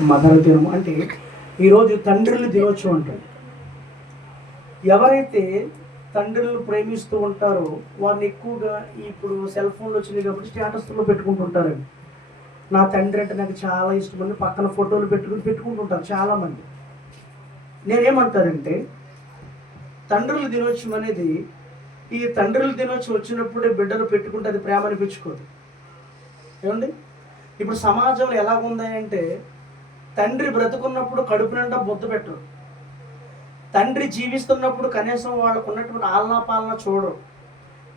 Mother దినం అంటే ఈరోజు తండ్రుల దినోత్సవం అంటారు. ఎవరైతే తండ్రులను ప్రేమిస్తూ ఉంటారో వారిని ఎక్కువగా ఇప్పుడు సెల్ ఫోన్లు వచ్చినాయి కాబట్టి స్టేటస్లో పెట్టుకుంటుంటారండి. నా తండ్రి అంటే నాకు చాలా ఇష్టమని పక్కన ఫోటోలు పెట్టుకుంటుంటారు చాలామంది. నేనేమంటానంటే తండ్రుల దినోత్సవం అనేది ఈ తండ్రుల దినోత్సవం వచ్చినప్పుడే బిడ్డలు పెట్టుకుంటే అది ప్రేమ అనిపించుకోదు. ఏమండి, ఇప్పుడు సమాజంలో ఎలాగుంది అంటే తండ్రి బ్రతుకున్నప్పుడు కడుపు నిండా బొద్దు పెట్టరు, తండ్రి జీవిస్తున్నప్పుడు కనీసం వాళ్ళకు ఉన్నటువంటి ఆలనా పాలన చూడరు,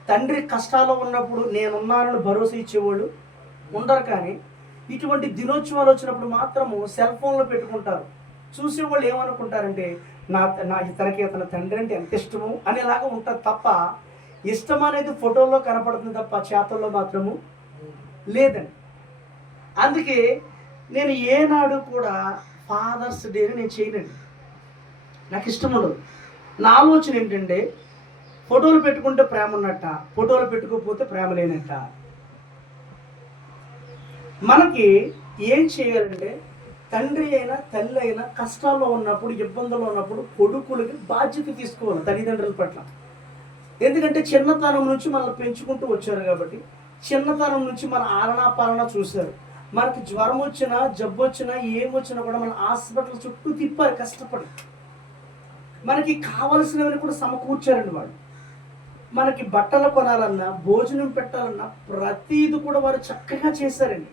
తండ్రి కష్టాల్లో ఉన్నప్పుడు నేనున్నానని భరోసా ఇచ్చేవాళ్ళు ఉండరు. కానీ ఇటువంటి దినోత్సవాలు వచ్చినప్పుడు మాత్రము సెల్ ఫోన్లో పెట్టుకుంటారు. చూసేవాళ్ళు ఏమనుకుంటారంటే నా ఇతనికి అతని తండ్రి అంటే ఎంత ఇష్టము అనేలాగా ఉంటుంది తప్ప ఇష్టం అనేది ఫోటోల్లో కనపడుతుంది తప్ప చేతల్లో మాత్రము లేదండి. అందుకే నేను ఏనాడు కూడా ఫాదర్స్ డేని నేను చేయనండి, నాకు ఇష్టం ఉండదు. నా ఆలోచన ఏంటంటే ఫోటోలు పెట్టుకుంటే ప్రేమ ఉన్నట్ట, ఫోటోలు పెట్టుకోకపోతే ప్రేమ లేనట్ట. మనకి ఏం చేయాలంటే తండ్రి అయినా తల్లి అయినా కష్టాల్లో ఉన్నప్పుడు ఇబ్బందుల్లో ఉన్నప్పుడు కొడుకులకి బాధ్యత తీసుకోవాలి తల్లిదండ్రుల పట్ల. ఎందుకంటే చిన్నతనం నుంచి మనల్ని పెంచుకుంటూ వచ్చారు కాబట్టి చిన్నతనం నుంచి మన ఆలనా పాలన చూశారు. మనకి జ్వరం వచ్చినా జబ్బు వచ్చినా ఏమొచ్చినా కూడా మన హాస్పిటల్ చుట్టూ తిప్పారు కష్టపడి. మనకి కావలసినవన్నీ కూడా సమకూర్చారండి వాళ్ళు. మనకి బట్టలు కొనాలన్నా భోజనం పెట్టాలన్నా ప్రతీది కూడా వారు చక్కగా చేశారండి.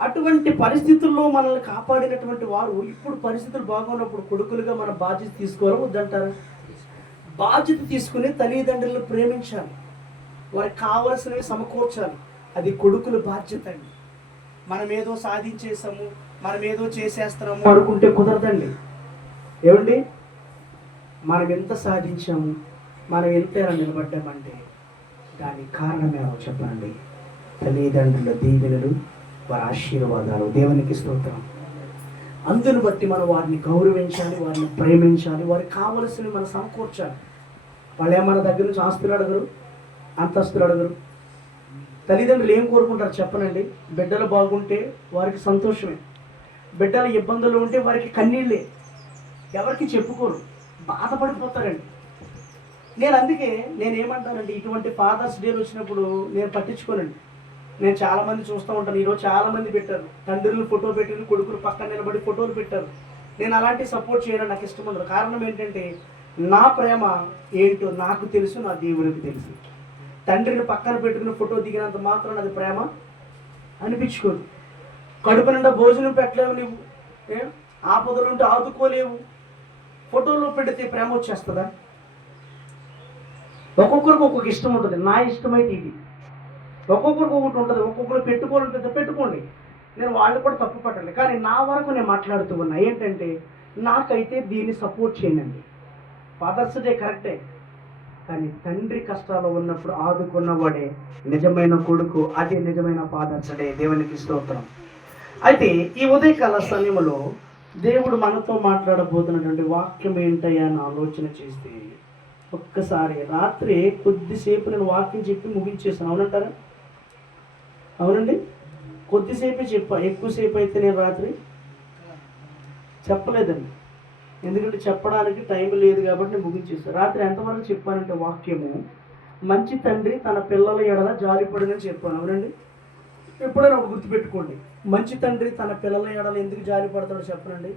అటువంటి పరిస్థితుల్లో మనల్ని కాపాడినటువంటి వారు ఇప్పుడు పరిస్థితులు బాగున్నప్పుడు కొడుకులుగా మన బాధ్యత తీసుకోవాలని వద్దంటారా? బాధ్యత తీసుకుని తల్లిదండ్రులను ప్రేమించాలి, వారికి కావలసినవి సమకూర్చాలి. అది కొడుకుల బాధ్యత అండి. మనం ఏదో సాధించేసాము, మనం ఏదో చేసేస్తున్నాము అనుకుంటే కుదరదండి. ఏమండి, మనం ఎంత సాధించాము, మనం ఎంత నిలబడ్డామంటే దానికి కారణమేమో చెప్పండి. తల్లిదండ్రుల దీవెనలు, వారి ఆశీర్వాదాలు. దేవునికి స్తోత్రం. అందుని బట్టి మనం వారిని గౌరవించాలి, వారిని ప్రేమించాలి, వారికి కావలసినవి మనం సమకూర్చాలి. వాళ్ళు ఏమన్నా దగ్గర నుంచి ఆస్తులు అడగరు, అంతస్తులు అడగరు. తల్లిదండ్రులు ఏం కోరుకుంటారు చెప్పనండి? బిడ్డలు బాగుంటే వారికి సంతోషమే, బిడ్డల ఇబ్బందులు ఉంటే వారికి కన్నీళ్ళే, ఎవరికి చెప్పుకోరు, బాధపడిపోతారండి. అందుకే నేనేమంటానండి, ఇటువంటి ఫాదర్స్ డేలు వచ్చినప్పుడు నేను పట్టించుకోనండి. నేను చాలామంది చూస్తూ ఉంటాను. ఈరోజు చాలామంది పెట్టారు తండ్రులు ఫోటో పెట్టి కొడుకులు పక్కన నిలబడి ఫోటోలు పెట్టారు. నేను అలాంటి సపోర్ట్ చేయడం నాకు ఇష్టం ఉండదు. కారణం ఏంటంటే నా ప్రేమ ఏంటో నాకు తెలుసు, నా దేవునికి తెలుసు. తండ్రిని పక్కన పెట్టుకుని ఫోటో దిగినంత మాత్రం అది ప్రేమ అనిపించుకోదు. కడుపు నిండా భోజనం పెట్టలేవు, నువ్వు ఆపదలుంటే ఆదుకోలేవు, ఫోటోలో పెడితే ప్రేమ వచ్చేస్తుందా? ఒక్కొక్కరికి ఒక్కొక్క ఇష్టం ఉంటుంది. నా ఇష్టమైతే ఇది, ఒక్కొక్కరికి ఒకటి ఉంటుంది. ఒక్కొక్కరు పెట్టుకోవాలంటే పెట్టుకోండి, నేను వాళ్ళు కూడా తప్పు పట్టండి. కానీ నా వరకు నేను మాట్లాడుతూ ఉన్నా ఏంటంటే నాకైతే దీన్ని సపోర్ట్ చేయనండి. ఫాదర్స్ డే కరెక్టే, కానీ తండ్రి కష్టాలు ఉన్నప్పుడు ఆదుకున్నవాడే నిజమైన కొడుకు, అదే నిజమైన ఫాదర్స్ డే. దేవునికి స్తోత్రం. అయితే ఈ ఉదయకాల సమయంలో దేవుడు మనతో మాట్లాడబోతున్నటువంటి వాక్యం ఏంటయ్యా అని ఆలోచన చేస్తే ఒక్కసారి రాత్రి కొద్దిసేపు నేను వాక్యం చెప్పి ముగించేసాను. అవునంటారా? అవునండి, కొద్దిసేపే చెప్పా, ఎక్కువసేపు అయితే నేను రాత్రి చెప్పలేదండి. ఎందుకంటే చెప్పడానికి టైం లేదు కాబట్టి నేను ముగించేస్తాను. రాత్రి ఎంతవరకు చెప్పానంటే వాక్యము, మంచి తండ్రి తన పిల్లల ఎడల జాలిపడినని చెప్పాను. అవునండి, ఎప్పుడైనా ఒక గుర్తుపెట్టుకోండి, మంచి తండ్రి తన పిల్లల ఎడల ఎందుకు జాలి పడతాడో చెప్పనండి.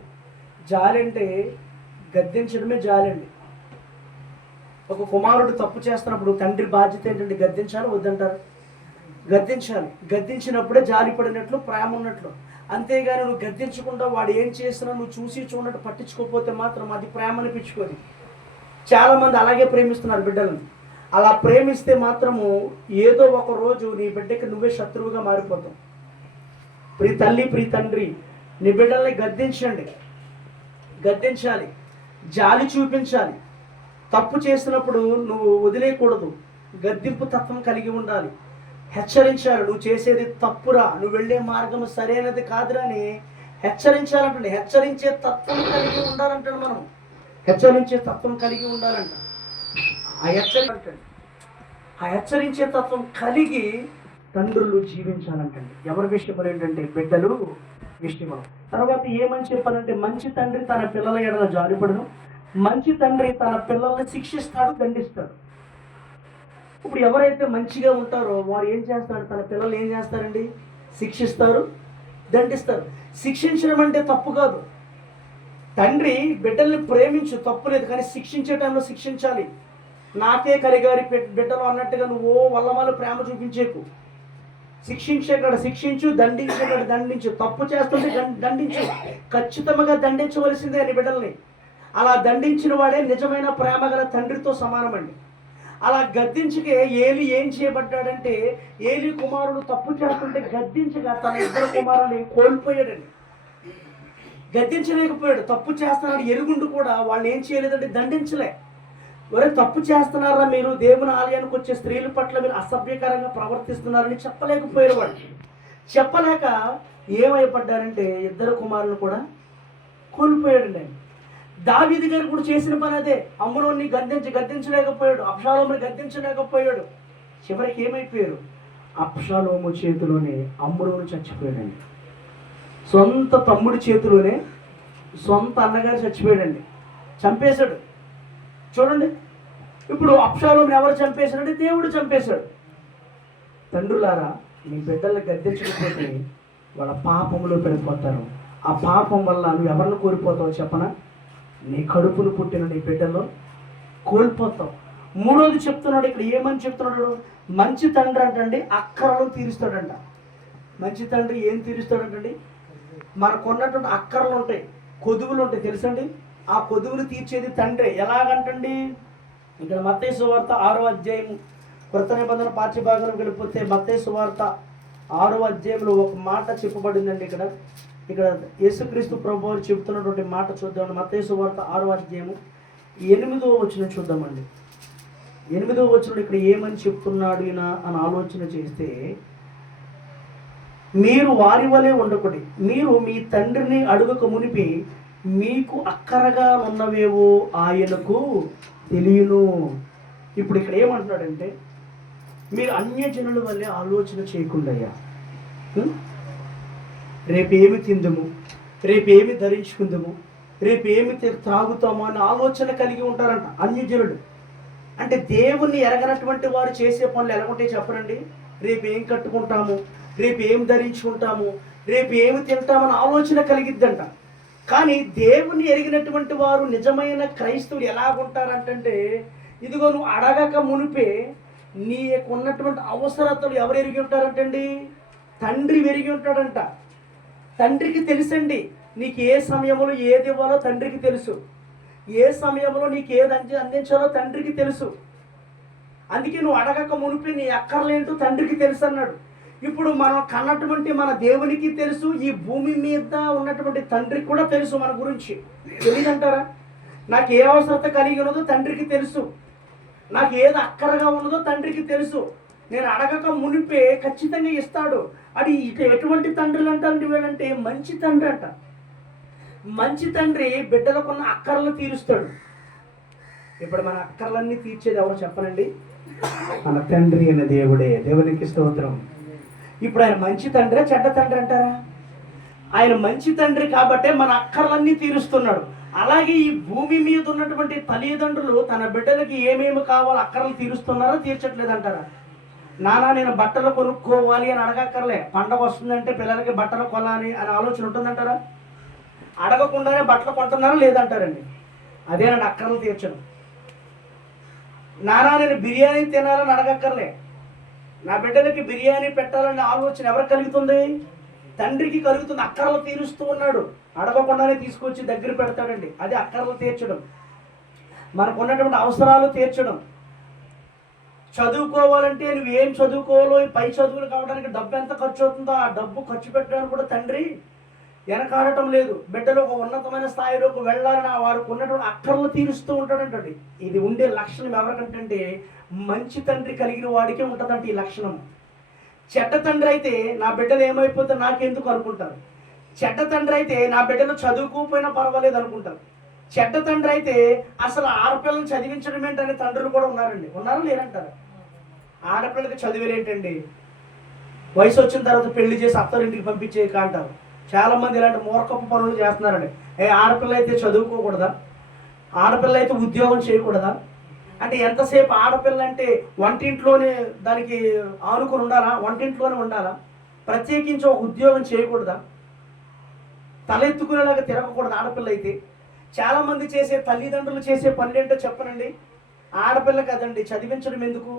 జాలి అంటే గద్దించడమే జాలి అండి. ఒక కుమారుడు తప్పు చేస్తున్నప్పుడు తండ్రి బాధ్యత ఏంటంటే గద్దించాలి, వద్దంటారు? గద్దించాలి. గద్దించినప్పుడే జాలి పడినట్లు, ప్రేమ ఉన్నట్లు. అంతేగాని నువ్వు గద్దించకుండా వాడు ఏం చేసినా నువ్వు చూసి చూడనట్టు పట్టించుకోకపోతే మాత్రం అది ప్రేమ అనిపించుకోదు. చాలామంది అలాగే ప్రేమిస్తున్నారు బిడ్డలను. అలా ప్రేమిస్తే మాత్రము ఏదో ఒక రోజు నీ బిడ్డకి నువ్వే శత్రువుగా మారిపోతావు. ప్రియ తల్లి, ప్రియ తండ్రి, నీ బిడ్డల్ని గద్దించాలి, జాలి చూపించాలి. తప్పు చేసినప్పుడు నువ్వు వదిలేయకూడదు, గద్దింపు తత్వం కలిగి ఉండాలి. హెచ్చరించాలి, నువ్వు చేసేది తప్పురా, నువ్వు వెళ్ళే మార్గం సరైనది కాదురా అని హెచ్చరించాలంటే హెచ్చరించే తత్వం కలిగి ఉండాలంటాడు. మనం హెచ్చరించే తత్వం కలిగి ఉండాలంట. ఆ హెచ్చరించే తత్వం కలిగి తండ్రులు జీవించాలంటండి. ఎవరి విషయంలో ఏంటంటే బిడ్డలు విషయం. తర్వాత ఏమని చెప్పాలంటే మంచి తండ్రి తన పిల్లల ఎడల జాలిపడును, మంచి తండ్రి తన పిల్లల్ని శిక్షిస్తాడు, దండిస్తాడు. ఇప్పుడు ఎవరైతే మంచిగా ఉంటారో వారు ఏం చేస్తారు, తన పిల్లలు ఏం చేస్తారండి, శిక్షిస్తారు, దండిస్తారు. శిక్షించడం అంటే తప్పు కాదు. తండ్రి బిడ్డల్ని ప్రేమించు, తప్పు లేదు, కానీ శిక్షించే టైంలో శిక్షించాలి. నాకే కలిగారి బిడ్డలు అన్నట్టుగా నువ్వు వల్లమాలు ప్రేమ చూపించేకు. శిక్షించేకాడ శిక్షించు, దండించేకాడ దండించు. తప్పు చేస్తుంటే దండించు, ఖచ్చితంగా దండించవలసిందే అని బిడ్డల్ని. అలా దండించిన వాడే నిజమైన ప్రేమ గల తండ్రితో సమానమండి. అలా గద్దించకే ఏలి ఏం చేయబడ్డాడంటే, ఏలి కుమారుడు తప్పు చేస్తుంటే గద్దించగా తన ఇద్దరు కుమారుని కోల్పోయాడండి. గద్దించలేకపోయాడు. తప్పు చేస్తున్నాడు ఎరుగుండు కూడా వాళ్ళు ఏం చేయలేదంటే దండించలే. ఒరే తప్పు చేస్తున్నారా మీరు, దేవుని ఆలయానికి వచ్చే స్త్రీల పట్ల మీరు అసభ్యకరంగా ప్రవర్తిస్తున్నారని చెప్పలేకపోయారు వాళ్ళు. చెప్పలేక ఏమైపడ్డారంటే ఇద్దరు కుమారులు కూడా కోల్పోయాడండి. దావీదు గారు కూడా చేసిన పని అదే. అమ్నోన్ని గద్దించలేకపోయాడు, అబ్షాలోముని గద్దించలేకపోయాడు. చివరికి ఏమైపోయారు, అబ్షాలోము చేతిలోనే అమ్నోను చచ్చిపోయాడండి. సొంత తమ్ముడి చేతిలోనే సొంత అన్నగారు చచ్చిపోయాడండి, చంపేశాడు. చూడండి, ఇప్పుడు అబ్షాలోముని ఎవరు చంపేశాడంటే దేవుడు చంపేశాడు. తండ్రులారా, మీ బిడ్డల్ని గద్దించకపోతే వాళ్ళ పాపంలో పడిపోతారు. ఆ పాపం వల్ల నువ్వు ఎవరిని కోల్పోతావు చెప్పనా, నీ కడుపును పుట్టిన నీ బిడ్డలో కోల్పోతావు. మూడోది చెప్తున్నాడు ఇక్కడ, ఏమని చెప్తున్నాడు, మంచి తండ్రి అంటండి అక్కరలు తీరుస్తాడంట. మంచి తండ్రి ఏం తీరుస్తాడంటండి, మనకు ఉన్నటువంటి అక్కరలు ఉంటాయి, కొదువులు ఉంటాయి తెలుసండి. ఆ కొదువులు తీర్చేది తండ్రి. ఎలాగంటండి, ఇక్కడ మత్తయి సువార్త 6వ అధ్యాయం కొత్త నిబంధన పాఠ్యభాగంలో వెళ్ళిపోతే మత్తయి సువార్త 6వ అధ్యాయంలో ఒక మాట చెప్పబడిందండి. ఇక్కడ యేసుక్రీస్తు ప్రభువు చెబుతున్నటువంటి మాట చూద్దామండి. మత్తయి సువార్త 6వ అధ్యాయము 8వ వచనం చూద్దామండి. 8వ వచనం ఇక్కడ ఏమని చెప్తున్నాడు ఈయన అని ఆలోచన చేస్తే, మీరు వారి వలె ఉండకూడదు, మీరు మీ తండ్రిని అడుగక మునిపి మీకు అక్కరగా ఉన్నవేవో ఆయనకు తెలియను. ఇప్పుడు ఇక్కడ ఏమంటున్నాడంటే, మీరు అన్యజనుల వల్లే ఆలోచన చేయకుండా రేపేమి తిందుము, రేపేమి ధరించుకుందాము, రేపేమి త్రాగుతాము అని ఆలోచన కలిగి ఉంటారంట అన్యజనులు. అంటే దేవుణ్ణి ఎరగనటువంటి వారు చేసే పనులు ఎలాగుంటాయి చెప్పరండి. రేపు ఏం కట్టుకుంటాము, రేపు ఏం ధరించుకుంటాము, రేపు ఏమి తింటామని ఆలోచన కలిగిద్దంట. కానీ దేవుణ్ణి ఎరిగినటువంటి వారు నిజమైన క్రైస్తవులు ఎలాగుంటారంటే, ఇదిగో నువ్వు అడగక మునిపే నీకున్నటువంటి అవసరతలు ఎవరు ఎరిగి ఉంటారంటండి, తండ్రి ఎరిగి ఉంటాడంట. తండ్రికి తెలుసండి నీకు ఏ సమయంలో ఏది ఇవ్వాలో తండ్రికి తెలుసు, ఏ సమయంలో నీకు ఏది అందించాలో తండ్రికి తెలుసు. అందుకే నువ్వు అడగక మునిపి నీ అక్కర్లేంటో తండ్రికి తెలుసు అన్నాడు. ఇప్పుడు మనం కన్నటువంటి మన దేవునికి తెలుసు, ఈ భూమి మీద ఉన్నటువంటి తండ్రికి కూడా తెలుసు మన గురించి. తెలియదంటారా? నాకు ఏ అవసరత కలిగి ఉన్నదో తండ్రికి తెలుసు, నాకు ఏది అక్కరగా ఉన్నదో తండ్రికి తెలుసు. నేను అడగక మునిపే ఖచ్చితంగా ఇస్తాడు. అది ఎటువంటి తండ్రులు అంటారంటే వీళ్ళంటే మంచి తండ్రి అంట. మంచి తండ్రి బిడ్డలకున్న అక్కర్లను తీరుస్తాడు. ఇప్పుడు మన అక్కర్లన్నీ తీర్చేది ఎవరు చెప్పనండి, మన తండ్రి అయిన దేవుడే. దేవునికి స్తోత్రం. ఇప్పుడు ఆయన మంచి తండ్రి చెడ్డ తండ్రి అంటారా? ఆయన మంచి తండ్రి కాబట్టే మన అక్కర్లన్నీ తీరుస్తున్నాడు. అలాగే ఈ భూమి మీద ఉన్నటువంటి తల్లిదండ్రులు తన బిడ్డలకి ఏమేమి కావాలో అక్కర్లు తీరుస్తున్నారో తీర్చట్లేదంటారా? నానా నేను బట్టలు కొనుక్కోవాలి అని అడగక్కర్లే, పండగ వస్తుందంటే పిల్లలకి బట్టలు కొనాలి అని ఆలోచన ఉంటుందంటారా? అడగకుండానే బట్టలు కొంటున్నారా లేదంటారండి. అదేనండి అక్కర్లు తీర్చడం. నానా నేను బిర్యానీ తినాలని అడగక్కర్లే, నా బిడ్డలకి బిర్యానీ పెట్టాలనే ఆలోచన ఎవరికి కలుగుతుంది? తండ్రికి కలుగుతుంది. అక్కర్లు తీరుస్తూ ఉన్నాడు, అడగకుండానే తీసుకొచ్చి దగ్గర పెడతాడండి. అది అక్కర్లు తీర్చడం, మనకు ఉన్నటువంటి అవసరాలు తీర్చడం. చదువుకోవాలంటే నువ్వు ఏం చదువుకోవాలో, పై చదువులు కావడానికి డబ్బు ఎంత ఖర్చు అవుతుందో ఆ డబ్బు ఖర్చు పెట్టడానికి కూడా తండ్రి వెనకాడటం లేదు. బిడ్డలు ఒక ఉన్నతమైన స్థాయిలోకి వెళ్ళాలని వారికి ఉన్నటువంటి అక్కర్లు తీరుస్తూ ఉంటాడంటండి. ఇది ఉండే లక్షణం ఎవరికంటే మంచి తండ్రి కలిగిన వాడికే ఉంటుందంట ఈ లక్షణం. చెడ్డ తండ్రి అయితే నా బిడ్డలు ఏమైపోతే నాకెందుకు అనుకుంటారు. చెడ్డ తండ్రి అయితే నా బిడ్డలు చదువుకోకపోయినా పర్వాలేదు అనుకుంటారు. చెడ్డ తండ్రి అయితే అసలు ఆడపిల్లలు చదివించడం ఏంటనే తండ్రులు కూడా ఉన్నారండి. ఉన్నారా లేరంటారు? ఆడపిల్లలకి చదివేలేంటండి, వయసు వచ్చిన తర్వాత పెళ్లి చేసి అత్తారింటికి పంపించేయక అంటారు. చాలామంది ఇలాంటి మూర్ఖపు పనులు చేస్తున్నారండి. ఆడపిల్ల అయితే చదువుకోకూడదా, ఆడపిల్ల అయితే ఉద్యోగం చేయకూడదా, అంటే ఎంతసేపు ఆడపిల్ల అంటే వంటింట్లోనే దానికి ఆనుకుని ఉండాలా, వంటింట్లోనే ఉండాలా, ప్రత్యేకించి ఒక ఉద్యోగం చేయకూడదా, తలెత్తుకునేలాగా తిరగకూడదు ఆడపిల్ల అయితే. చాలామంది చేసే తల్లిదండ్రులు చేసే పనులు ఏంటో చెప్పనండి. ఆడపిల్ల కదండి చదివించడం ఎందుకు,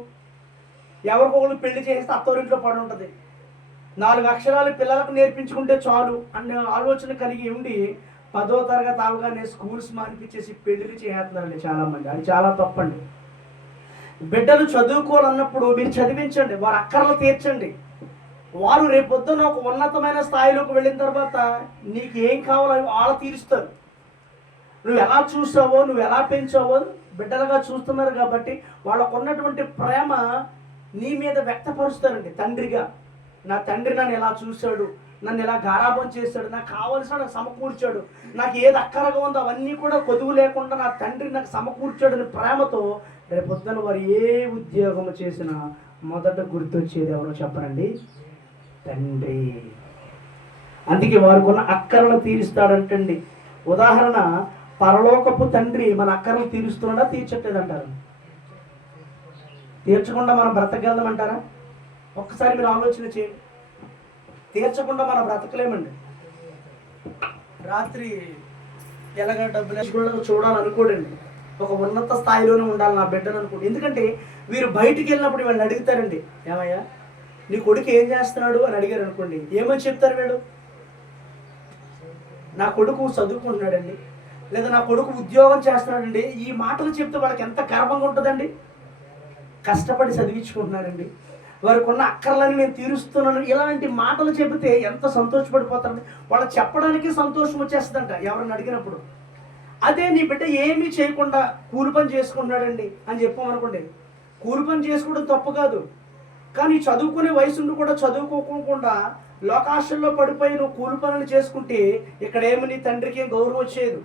ఎవరికొకరు పెళ్లి చేస్తే అత్తోరింట్లో పడి ఉంటుంది, 4 అక్షరాలు పిల్లలకు నేర్పించుకుంటే చాలు అనే ఆలోచన కలిగి ఉండి 10వ తరగతి అవగానే స్కూల్స్ మానిపించేసి పెళ్లిళ్ళు చేస్తున్నారండి చాలామంది. అది చాలా తప్పండి. బిడ్డలు చదువుకోవాలన్నప్పుడు మీరు చదివించండి, వారి అక్కర్లు తీర్చండి. వారు రేపొద్దున ఒక ఉన్నతమైన స్థాయిలోకి వెళ్ళిన తర్వాత నీకు ఏం కావాలో వాళ్ళు తీరుస్తారు. నువ్వు ఎలా చూసావో, నువ్వు ఎలా పెంచావో బిడ్డలుగా చూస్తున్నారు కాబట్టి వాళ్ళకు ఉన్నటువంటి ప్రేమ నీ మీద వ్యక్తపరుస్తారండి. తండ్రిగా నా తండ్రి నన్ను ఎలా చూశాడు, నన్ను ఎలా గారాబం చేశాడు, నాకు కావలసిన నాకు సమకూర్చాడు, నాకు ఏది అక్కరగా ఉందో అవన్నీ కూడా కొదువు లేకుండా నా తండ్రి నాకు సమకూర్చాడని ప్రేమతో రేపొద్దున వారు ఏ ఉద్యోగం చేసినా మొదట గుర్తొచ్చేది ఎవరో చెప్పనండి, తండ్రి. అందుకే వారికి ఉన్న అక్కరలు తీరుస్తాడంటండి. ఉదాహరణ, పరలోకపు తండ్రి మన అక్కరలు తీరుస్తున్నాడా, తీర్చట్లేదంటారు? తీర్చకుండా మనం బ్రతకగలమంటారా? ఒక్కసారి మీరు ఆలోచన చేయండి. తీర్చకుండా మనం బ్రతకలేమండి. రాత్రి ఎలాగ డబ్బులు చూడాలనుకోడండి, ఒక ఉన్నత స్థాయిలోనే ఉండాలి నా బిడ్డను అనుకోండి. ఎందుకంటే వీరు బయటికి వెళ్ళినప్పుడు వీళ్ళని అడుగుతారండి, ఏమయ్యా నీ కొడుకు ఏం చేస్తున్నాడు అని అడిగారు అనుకోండి, ఏమని చెప్తారు వీడు? నా కొడుకు చదువుకుంటున్నాడండి, లేదా నా కొడుకు ఉద్యోగం చేస్తున్నాడండి. ఈ మాటలు చెప్తే వాళ్ళకి ఎంత గర్వంగా ఉంటుందండి. కష్టపడి చదివించుకుంటున్నారండి, వారికి ఉన్న అక్కర్లని నేను తీరుస్తున్నాను, ఇలాంటి మాటలు చెబితే ఎంత సంతోషపడిపోతారండి. వాళ్ళు చెప్పడానికి సంతోషం వచ్చేస్తుందంట ఎవరిని అడిగినప్పుడు. అదే నీ బిడ్డ ఏమీ చేయకుండా కూలి పని చేసుకుంటున్నాడండి అని చెప్పామనుకోండి, కూలి పని చేసుకోవడం తప్పు కాదు, కానీ చదువుకునే వయసు కూడా చదువుకోకుండా లోకాశల్లో పడిపోయి నువ్వు కూలి పనులు చేసుకుంటే ఇక్కడ ఏమి నీ తండ్రికి గౌరవం వచ్చేది.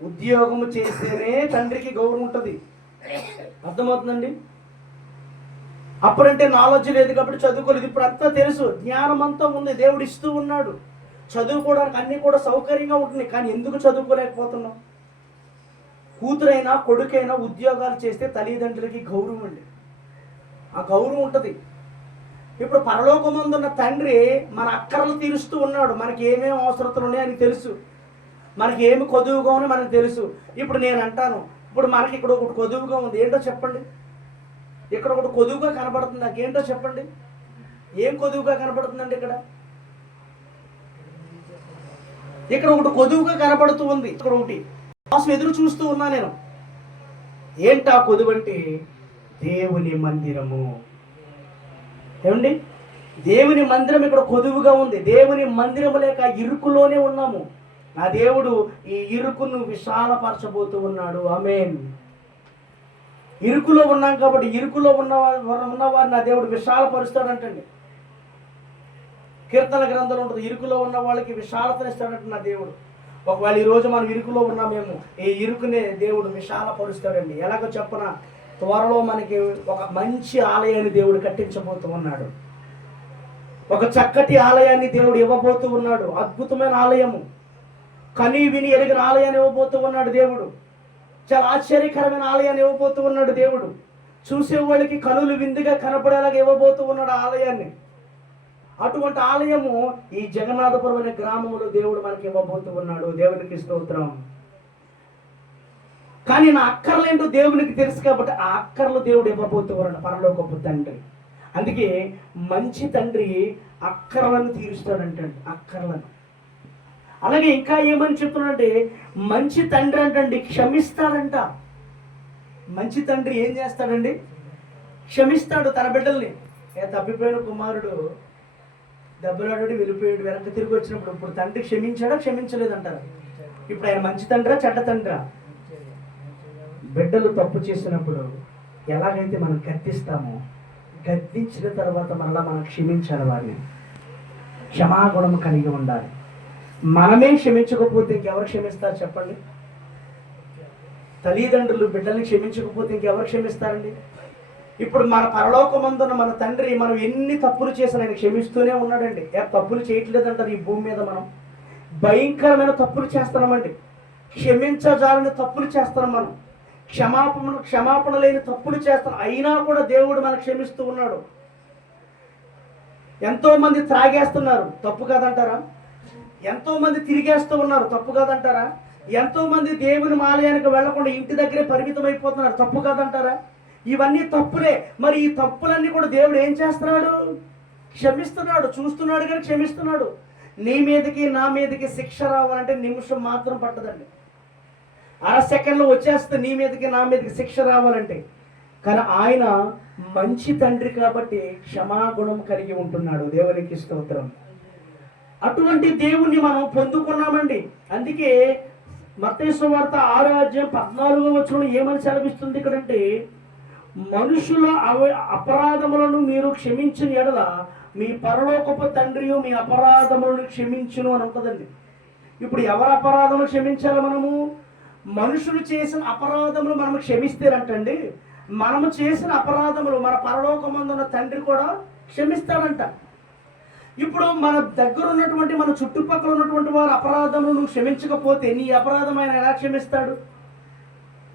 ఉద్యోగం చేస్తేనే తండ్రికి గౌరవం ఉంటుంది. అర్థమవుతుందండి? అప్పుడంటే నాలెడ్జ్ లేదు కాబట్టి చదువుకోలేదు, ఇప్పుడు అంతా తెలుసు, జ్ఞానం అంతా ఉంది, దేవుడు ఇస్తూ ఉన్నాడు, చదువుకోవడానికి అన్నీ కూడా సౌకర్యంగా ఉంటుంది. కానీ ఎందుకు చదువుకోలేకపోతున్నాం? కూతురైనా కొడుకైనా ఉద్యోగాలు చేస్తే తల్లిదండ్రులకి గౌరవం అండి, ఆ గౌరవం ఉంటుంది. ఇప్పుడు పరలోకమందున్న తండ్రి మన అక్కర్లు తీరుస్తూ ఉన్నాడు. మనకి ఏమేమి అవసరతలు ఉన్నాయని తెలుసు, మనకి ఏమి కొదువుగా ఉన్నాయో మనకు తెలుసు. ఇప్పుడు నేను అంటాను, ఇప్పుడు మనకి ఇక్కడ ఒకటి కొదువుగా ఉంది, ఏంటో చెప్పండి? ఇక్కడ ఒకటి కొదువుగా కనబడుతుంది, నాకేంటో చెప్పండి? ఏం కొదువుగా కనబడుతుందండి? ఇక్కడ ఒకటి కొదువుగా కనబడుతూ ఉంది, ఇక్కడ ఒకటి కోసం ఎదురు చూస్తూ ఉన్నా నేను. ఏంటా కొదువు అంటే దేవుని మందిరము. ఏమండి? దేవుని మందిరం ఇక్కడ కొదువుగా ఉంది. దేవుని మందిరము లేక ఇరుకులోనే ఉన్నాము. నా దేవుడు ఈ ఇరుకును విశాలపరచబోతూ ఉన్నాడు. ఆమేన్. ఇరుకులో ఉన్నాం కాబట్టి ఇరుకులో ఉన్నవారు నా దేవుడు విశాలపరుస్తాడంటండి. కీర్తన గ్రంథంలో ఉంటుంది, ఇరుకులో ఉన్న వాళ్ళకి విశాలతనిస్తాడంట నా దేవుడు. ఒకవేళ ఈరోజు మనం ఇరుకులో ఉన్నామేమో, ఈ ఇరుకునే దేవుడు విశాలపరుస్తాడండి. ఎలాగో చెప్పన, త్వరలో మనకి ఒక మంచి ఆలయాన్ని దేవుడు కట్టించబోతూ ఉన్నాడు. ఒక చక్కటి ఆలయాన్ని దేవుడు ఇవ్వబోతూ ఉన్నాడు. అద్భుతమైన ఆలయము, కని విని ఎరిగిన ఆలయాన్ని ఇవ్వబోతూ ఉన్నాడు దేవుడు. చాలా ఆశ్చర్యకరమైన ఆలయాన్ని ఇవ్వబోతూ ఉన్నాడు దేవుడు. చూసేవాళ్ళకి కనులు విందుగా కనపడేలాగా ఇవ్వబోతూ ఉన్నాడు ఆలయాన్ని. అటువంటి ఆలయము ఈ జగన్నాథపురం అనే గ్రామంలో దేవుడు మనకి ఇవ్వబోతూ ఉన్నాడు. దేవునికి స్తోత్రం. కానీ నా అక్కర్లేంటో దేవునికి తెలుసు కాబట్టి ఆ అక్కర్లు దేవుడు ఇవ్వబోతూ ఉన్నాడు, పరలోకపు తండ్రి. అందుకే మంచి తండ్రి అక్కర్లను తీరుస్తాడంటండి, అక్కర్లను. అలాగే ఇంకా ఏమని చెప్తున్నాడంటే, మంచి తండ్రి అంటండి క్షమిస్తాడంట. మంచి తండ్రి ఏం చేస్తాడండి? క్షమిస్తాడు తన బిడ్డల్ని. తప్పిపోయిన కుమారుడు దెబ్బలాడి వెళ్ళిపోయాడు, వెనక్కి తిరిగి వచ్చినప్పుడు ఇప్పుడు తండ్రి క్షమించాడా క్షమించలేదంటారు? ఇప్పుడు ఆయన మంచి తండ్రా చెడ్డ తండ్రా? బిడ్డలు తప్పు చేసినప్పుడు ఎలాగైతే మనం గద్దిస్తామో, గద్దించిన తర్వాత మళ్ళీ మనం క్షమించాలి, వారిని క్షమాగుణం కలిగి ఉండాలి. మనమే క్షమించకపోతే ఇంకెవరు క్షమిస్తారు చెప్పండి? తల్లిదండ్రులు బిడ్డల్ని క్షమించకపోతే ఇంకెవరు క్షమిస్తారండి? ఇప్పుడు మన పరలోకమందున్న మన తండ్రి మనం ఎన్ని తప్పులు చేసినా ఆయన క్షమిస్తూనే ఉన్నాడండి. తప్పులు చేయట్లేదంటారు. ఈ భూమి మీద మనం భయంకరమైన తప్పులు చేస్తున్నామండి. క్షమించజాలని తప్పులు చేస్తున్నాం. మనం క్షమాపణ లేని తప్పులు చేస్తున్నాం. అయినా కూడా దేవుడు మనకు క్షమిస్తూ ఉన్నాడు. ఎంతో మంది త్రాగేస్తున్నారు, తప్పు కాదంటారా? ఎంతో మంది తిరిగేస్తూ ఉన్నారు, తప్పు కాదంటారా? ఎంతో మంది దేవుని ఆలయానికి వెళ్లకుండా ఇంటి దగ్గరే పరిమితం అయిపోతున్నారు, తప్పు కాదంటారా? ఇవన్నీ తప్పులే. మరి ఈ తప్పులన్నీ కూడా దేవుడు ఏం చేస్తున్నాడు? క్షమిస్తున్నాడు. చూస్తున్నాడు కానీ క్షమిస్తున్నాడు. నీ మీదకి నా మీదకి శిక్ష రావాలంటే నిమిషం మాత్రం పట్టదండి. అర సెకండ్లో వచ్చేస్తే నీ మీదకి నా మీదకి శిక్ష రావాలంటే. కానీ ఆయన మంచి తండ్రి కాబట్టి క్షమాగుణం కలిగి ఉంటున్నాడు. దేవునికి స్తోత్రం. అటువంటి దేవుణ్ణి మనం పొందుకున్నామండి. అందుకే మత్తయి సువార్త 6:14 ఏమని సెలవిస్తుంది ఇక్కడంటే, మనుషుల అపరాధములను మీరు క్షమించిన ఎడల మీ పరలోకపు తండ్రి మీ అపరాధములను క్షమించును అని ఉంటుందండి. ఇప్పుడు ఎవరి అపరాధములు క్షమించాలి? మనము మనుషులు చేసిన అపరాధములు మనము క్షమిస్తేనంటండి, మనము చేసిన అపరాధములు మన పరలోకమందున్న తండ్రి కూడా క్షమిస్తాడంట. ఇప్పుడు మన దగ్గర ఉన్నటువంటి మన చుట్టుపక్కల ఉన్నటువంటి వారి అపరాధములు నువ్వు క్షమించకపోతే నీ అపరాధం ఆయన ఎలా క్షమిస్తాడు?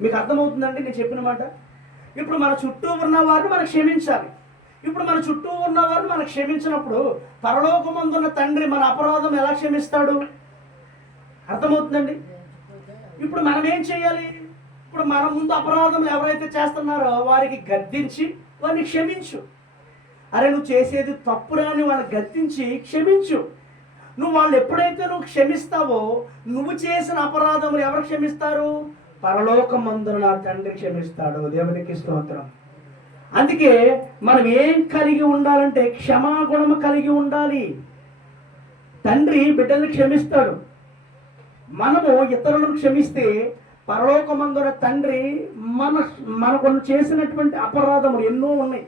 మీకు అర్థమవుతుందండి నేను చెప్పిన మాట? ఇప్పుడు మన చుట్టూ ఉన్న వారిని మనం క్షమించాలి. ఇప్పుడు మన చుట్టూ ఉన్నవారిని మనం క్షమించినప్పుడు పరలోకమందున్న తండ్రి మన అపరాధం ఎలా క్షమిస్తాడు? అర్థమవుతుందండి? ఇప్పుడు మనం ఏం చేయాలి? ఇప్పుడు మన ముందు అపరాధములు ఎవరైతే చేస్తున్నారో వారికి గద్దించి వారిని క్షమించు. అరే నువ్వు చేసేది తప్పురా అని వాళ్ళని గద్దించి క్షమించు. నువ్వు వాళ్ళు ఎప్పుడైతే నువ్వు క్షమిస్తావో నువ్వు చేసిన అపరాధములు ఎవరు క్షమిస్తారు? పరలోకమందున నా తండ్రి క్షమిస్తాడు. దేవునికి స్తోత్రం. అందుకే మనం ఏం కలిగి ఉండాలంటే క్షమాగుణము కలిగి ఉండాలి. తండ్రి బిడ్డల్ని క్షమిస్తాడు. మనము ఇతరులను క్షమిస్తే పరలోకమందున తండ్రి మనకు చేసినటువంటి అపరాధములు ఎన్నో ఉన్నాయి.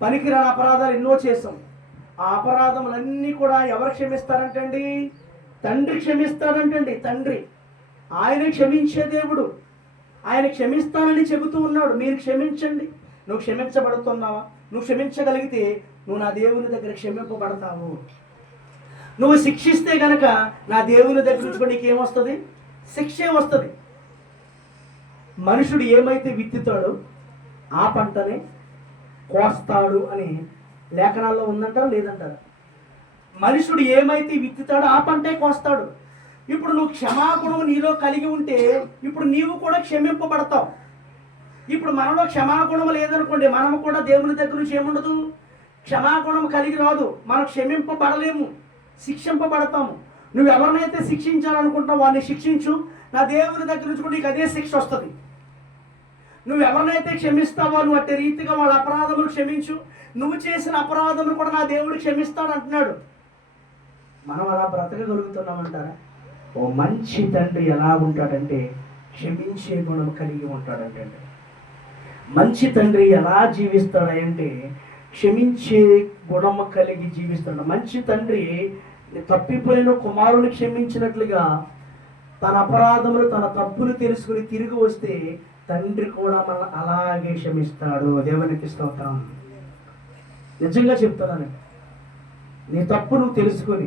పనికిరాని అపరాధాలు ఎన్నో చేసాం. ఆ అపరాధములన్నీ కూడా ఎవరు క్షమిస్తారంటండి? తండ్రి క్షమిస్తాడంటండి. తండ్రి ఆయన క్షమించే దేవుడు. ఆయన క్షమిస్తానని చెబుతూ ఉన్నాడు. మీరు క్షమించండి. నువ్వు క్షమించబడుతున్నావా? నువ్వు క్షమించగలిగితే నువ్వు నా దేవుని దగ్గర క్షమింపబడతావు. నువ్వు శిక్షిస్తే గనక నా దేవుని దగ్గర నుంచి నీకు ఏమొస్తుంది? శిక్షే వస్తుంది. మనుషుడు ఏమైతే విత్తుతాడో ఆ పంటనే కోస్తాడు అని లేఖనాల్లో ఉందంటారా లేదంటారా? మనుషుడు ఏమైతే విత్తుతాడో ఆ పంటే కోస్తాడు. ఇప్పుడు నువ్వు క్షమాగుణం నీలో కలిగి ఉంటే ఇప్పుడు నీవు కూడా క్షమింపబడతావు. ఇప్పుడు మనలో క్షమాగుణం లేదనుకోండి, మనము కూడా దేవుని దగ్గర నుంచి ఏముండదు, క్షమాగుణం కలిగి రాదు. మనం క్షమింపబడలేము, శిక్షింపబడతాము. నువ్వు ఎవరినైతే శిక్షించాలనుకుంటావు వాడిని శిక్షించు, నా దేవుని దగ్గర నుంచి కూడా నీకు అదే శిక్ష వస్తుంది. నువ్వు ఎవరినైతే క్షమిస్తావో నువ్వు అట్టి రీతిగా వాళ్ళ అపరాధములు క్షమించు. నువ్వు చేసిన అపరాధములు కూడా నా దేవుడు క్షమిస్తాడు అంటున్నాడు. మనం అలా బ్రతకగలుగుతున్నామంటారా? ఓ మంచి తండ్రి ఎలా ఉంటాడంటే క్షమించే గుణం కలిగి ఉంటాడంటే. మంచి తండ్రి ఎలా జీవిస్తాడంటే క్షమించే గుణం కలిగి జీవిస్తాడు. మంచి తండ్రి తప్పిపోయిన కుమారుని క్షమించినట్లుగా తన అపరాధములు తన తప్పులు తెలుసుకుని తిరిగి వస్తే తండ్రి కూడా మన అలాగే క్షమిస్తాడు. దేవునికి స్తోత్రం. నిజంగా చెప్తున్నాను, నీ తప్పు నువ్వు తెలుసుకొని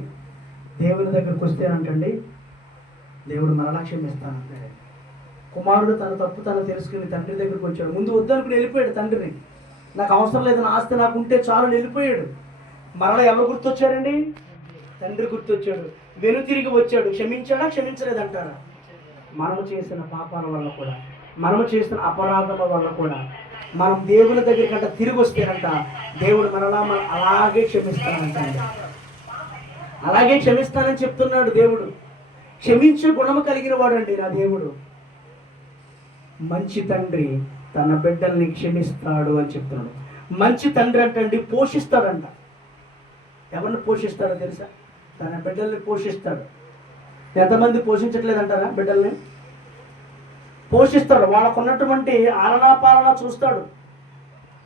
దేవుని దగ్గరికి వస్తేనంటండి దేవుడు మరలా క్షమిస్తానంటాడు. కుమారుడు తన తప్పు తను తెలుసుకుని తండ్రి దగ్గరికి వచ్చాడు. ముందు వద్దనుకుని వెళ్ళిపోయాడు తండ్రిని. నాకు అవసరం లేదు, నా ఆస్తి నాకు ఉంటే చాలు వెళ్ళిపోయాడు. మరలా ఎవరు గుర్తొచ్చారండి? తండ్రి గుర్తొచ్చాడు. వెనుతిరిగి వచ్చాడు. క్షమించాడా? క్షమించలేదంటారా? మనము చేసిన పాపాల వల్ల కూడా, మనము చేసిన అపరాధం వల్ల కూడా మనం దేవుని దగ్గరికి అంట తిరిగి వస్తేనంట దేవుడు మరలా మనం అలాగే క్షమిస్తానంట. అలాగే క్షమిస్తానని చెప్తున్నాడు దేవుడు. క్షమించే గుణము కలిగిన వాడండి నా దేవుడు. మంచి తండ్రి తన బిడ్డల్ని క్షమిస్తాడు అని చెప్తున్నాడు. మంచి తండ్రి అంటండి పోషిస్తాడంట. ఎవరిని పోషిస్తాడో తెలుసా? తన బిడ్డల్ని పోషిస్తాడు. ఎంతమంది పోషించట్లేదంటారా? బిడ్డల్ని పోషిస్తాడు. వాళ్ళకు ఉన్నటువంటి ఆలనా పాలన చూస్తాడు.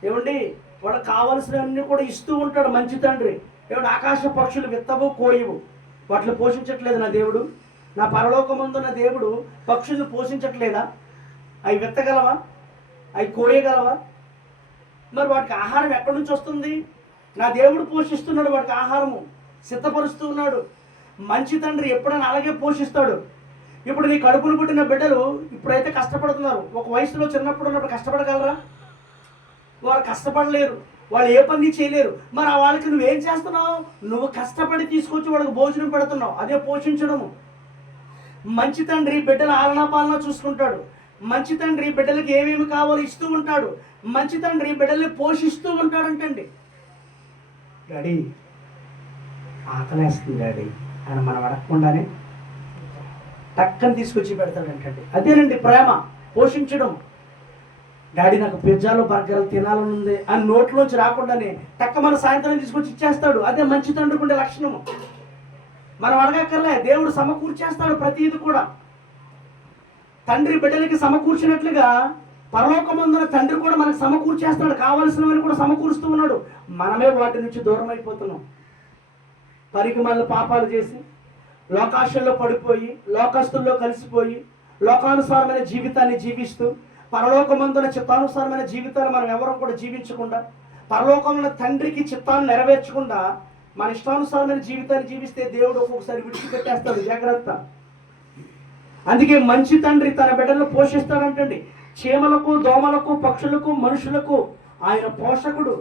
ఏమండి వాళ్ళకి కావలసినవన్నీ కూడా ఇస్తూ ఉంటాడు మంచి తండ్రి. ఏమంటే ఆకాశ పక్షులు విత్తవు కోయవు, వాటిని పోషించట్లేదు నా దేవుడు? నా పరలోకమందున్న దేవుడు పక్షులను పోషించట్లేదా? అవి విత్తగలవా? అవి కోయగలవా? మరి వాటికి ఆహారం ఎక్కడి నుంచి వస్తుంది? నా దేవుడు పోషిస్తున్నాడు, వాటికి ఆహారము సిద్ధపరుస్తూ ఉన్నాడు. మంచి తండ్రి ఎప్పుడైనా అలాగే పోషిస్తాడు. ఇప్పుడు నీ కడుపును పుట్టిన బిడ్డలు ఇప్పుడైతే కష్టపడుతున్నారు. ఒక వయసులో చిన్నప్పుడు ఉన్నప్పుడు కష్టపడగలరా? వారు కష్టపడలేరు, వాళ్ళు ఏ పని చేయలేరు. మరి ఆ వాళ్ళకి నువ్వేం చేస్తున్నావు? నువ్వు కష్టపడి తీసుకొచ్చి వాళ్ళకి భోజనం పెడుతున్నావు. అదే పోషించడము. మంచి తండ్రి బిడ్డల ఆలనా పాలన చూసుకుంటాడు. మంచి తండ్రి బిడ్డలకి ఏమేమి కావాలో ఇస్తూ ఉంటాడు. మంచి తండ్రి బిడ్డల్ని పోషిస్తూ ఉంటాడంటండి. డాడీ ఆకలేస్తుంది డాడీ అని మనం అడగకుండానే టక్కని తీసుకొచ్చి పెడతాడంటండి. అదేనండి ప్రేమ, పోషించడం. డాడీ నాకు పిజ్జాలు బర్గర్లు తినాలని ఉంది అని నోట్లోంచి రాకుండానే టక్క మన సాయంత్రం తీసుకొచ్చి ఇచ్చేస్తాడు. అదే మంచి తండ్రికి ఉండే లక్షణము. మనం అడగక్కర్లే, దేవుడు సమకూర్చేస్తాడు ప్రతిది కూడా. తండ్రి బిడ్డలకి సమకూర్చినట్లుగా పరలోకమందున తండ్రి కూడా మనకు సమకూర్చేస్తాడు. కావలసినవని కూడా సమకూరుస్తూ ఉన్నాడు. మనమే వాటి నుంచి దూరం అయిపోతున్నాం. పనికి మళ్ళీ పాపాలు చేసి లోకాశల్లో పడిపోయి లోకస్తుల్లో కలిసిపోయి లోకానుసారమైన జీవితాన్ని జీవిస్తూ పరలోకమందున చిత్తానుసారమైన జీవితాలు మనం ఎవరు కూడా జీవించకుండా, పరలోకంలో తండ్రికి చిత్తాన్ని నెరవేర్చకుండా మన ఇష్టానుసారమైన జీవితాన్ని జీవిస్తే దేవుడు ఒక్కొక్కసారి విడిచిపెట్టేస్తాడు. జాగ్రత్త. అందుకే మంచి తండ్రి తన బిడ్డలను పోషిస్తాడంటండి. చీమలకు, దోమలకు, పక్షులకు, మనుషులకు ఆయన పోషకుడు.